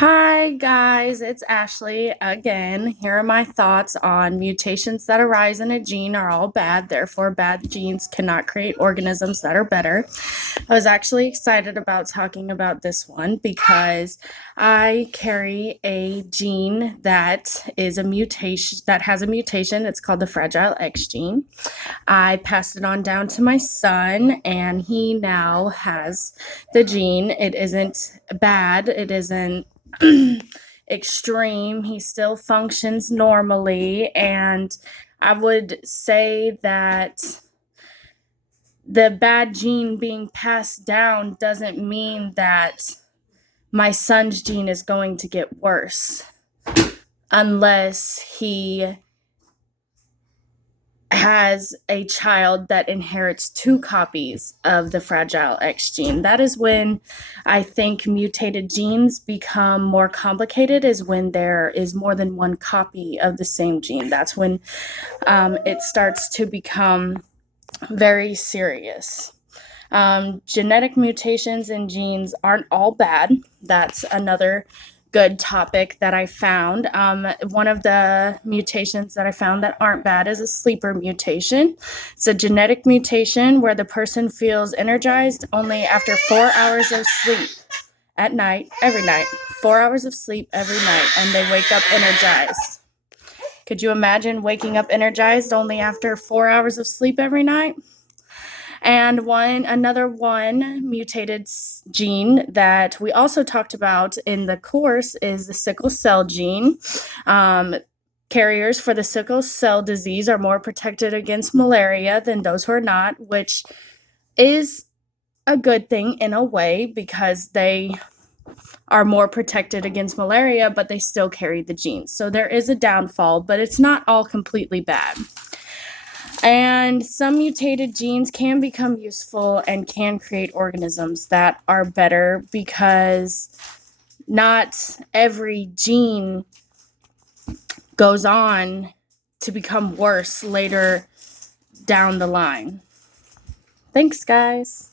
Hi guys, it's Ashley again. Here are my thoughts on mutations that arise in a gene are all bad, therefore bad genes cannot create organisms that are better. I was actually excited about talking about this one because I carry a gene that is a mutation that has a mutation. It's called the Fragile X gene. I passed it on down to my son and he now has the gene. It isn't bad. It isn't extreme. He still functions normally, and I would say that the bad gene being passed down doesn't mean that my son's gene is going to get worse unless he has a child that inherits two copies of the Fragile X gene. That is when I think mutated genes become more complicated, is when there is more than one copy of the same gene. That's when it starts to become very serious. Genetic mutations in genes aren't all bad. That's another good topic that I found. One of the mutations that I found that aren't bad is a sleeper mutation. It's a genetic mutation where the person feels energized only after 4 hours of sleep at night, every night. 4 hours of sleep every night, and they wake up energized. Could you imagine waking up energized only after 4 hours of sleep every night? And another mutated gene that we also talked about in the course is the sickle cell gene. Carriers for the sickle cell disease are more protected against malaria than those who are not, which is a good thing in a way because they are more protected against malaria, but they still carry the genes. So there is a downfall, but it's not all completely bad. And some mutated genes can become useful and can create organisms that are better because not every gene goes on to become worse later down the line. Thanks, guys.